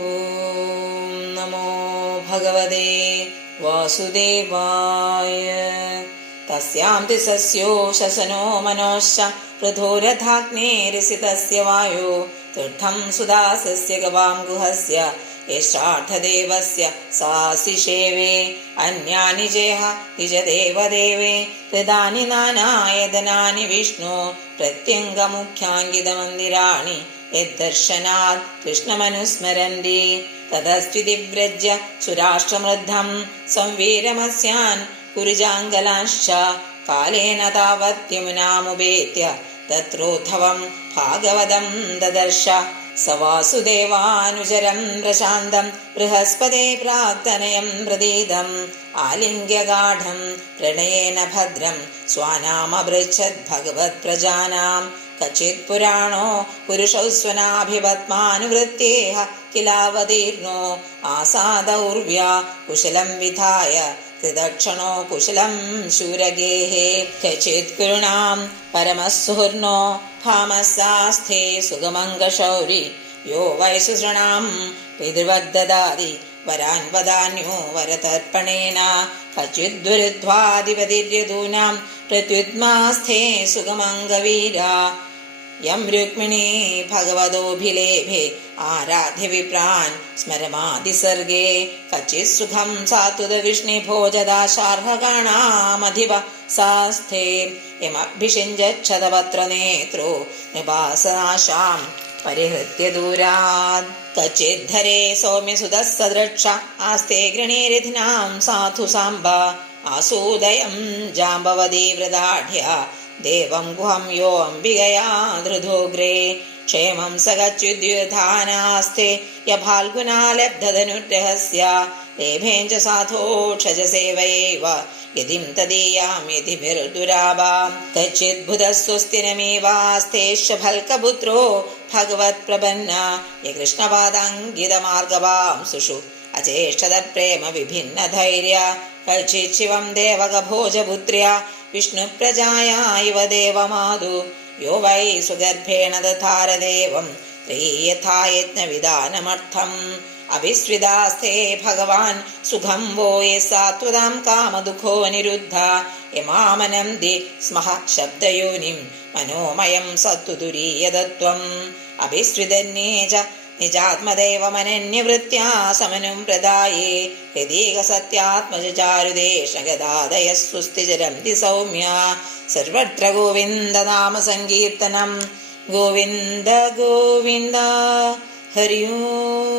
ഓം നമോ ഭഗവതേ വാസുദേവായ. തസ്യാം തിസസ്യോ ശസനോ മനോശ്ച പൃഥോരഥാഗ്നേരസിതസ്യ വായോ തീർത്ഥം സുദാസസ്യ ഗവാം ഗുഹസ്യ യേഷാർത്ഥദേവസ്യ സാസിഷേവേ അന്യാനി ജേഹ നിജദേവദേവേ കൃതാനി നാനായതനാനി വിഷ്ണു പ്രത്യംഗമുഖ്യാങ്കിതമന്ദിരാണി യദ്ദർശനാത് കൃഷ്ണമനുസ്മരന്തി തദസ്ത്വിതി വ്രജ്യ സുരാഷ്ട്രമൃദ്ധം സംവീരമസ്യാൻ കുരുജാംഗലാശ്ച കാലേന താവത് യമുനാമുപേത്യ തത്രോദ്ധവം ഭാഗവതം ദദർശ. സ വാസുദേവാനുചരം പ്രശാന്തം ബൃഹസ്പതേ പ്രാക്തനയം പ്രതീതം ആലിംഗ്യഗാഢം പ്രണയേന ഭദ്രം സ്വാനാമപൃച്ഛത് ഭഗവത് പ്രജാനാം. കചിത് പുരാണോ പുരുഷൗ സ്വനാഭിപത്മാനുവൃത്യേഹ കിലാവതീർണോ ആസാദൗർവ്യ കുശലം വിധായ കൃതക്ഷണോ കുശലം ശൂരഗേഹേ. കചിത് കുരുണാം പരമസുഹൃന്നോ ഭാമസാസ്ഥേ സുഗമംഗശൗരി യോ വൈസുസൃണാം പിതൃവഗ്ദദാതി വരാൻ വദാന്യോ വരതർപ്പണേന. കചിദ്ദുരിധ്വാധിപതിര്യതൂനാം പ്രത്യുത്മാസ്ഥേ സുഗമംഗവീര യം രുക്മിണീ ഭഗവതോഭിലേഭേ ആരാധ്യ വിപ്രാൻ സ്മരമാദിസർഗേ. കചിത് സുഖം സാത്വത വിഷ്ണിഭോജദാശാർഹഗാണാമധിപ സാസ്ഥേ യമഭിഷിഞ്ജച്ഛതപത്രനേത്രോ നിപാസനാശാം പരിഹൃത്യ ദൂരാത്. കചിദ്ധരേ സൗമ്യസുതഃ സദൃക്ഷ ആസ്തേ ഗൃണീരഥിനാം സാധു സാംബ ആസൂദയം ജാംബവതീ വൃദാഢ്യ ദേവം ഗുഹം യോ അംബികയാ ധൃതോഗ്രേ. ക്ഷേമം സഗച്യുദ്യുധാനാസ്തേ യഫാൽഗുനാലബ്ധധനുരഹസ്യ ലേഭേഞ്ച സാധോക്ഷജസേവയേവ യതിം തദീയാം യതിഭിർദുരാഭാം. കച്ചിദ്ബുധസ്വസ്തിനമേവാസ്തേശ്ച ഫൽകപുത്രോ ഭഗവത് പ്രപന്ന യകൃഷ്ണപാദാങ്കിതമാർഗവാംസുഷു അചേഷ്ടത പ്രേമ വിഭിന്ന ധൈര്യ. കച്ചിത് ശിവം ദേവകഭോജപുത്ര്യ വിഷ്ണുപ്രജായാ ഇവ ദേവമാതു യോ വൈ സുഗർഭേണ ദധാരദേവം ത്രയീയഥാ യജ്ഞവിധാനമർത്ഥം. അഭിസ്വിതാസ്ഥേ ഭഗവാൻ സുഖം വോ യേ സാത്വതാം കാമദുഃഖോ നിരുദ്ധ യമാമനന്തി സ്മഃ ശബ്ദയോനിം മനോമയം സത്വതുരീയതത്വം. അഭിസ്വിതന്യേച നിജാത്മദേവമനന്യവൃത്യാ സമനും പ്രദായേ ഹൃദീകസത്യാത്മചാരുദേശഗദാദയസ്സുസ്തിചരന്തി സൗമ്യ. സർവത്ര ഗോവിന്ദനാമ സങ്കീർത്തനം. ഗോവിന്ദ ഗോവിന്ദ ഹരി ഓം.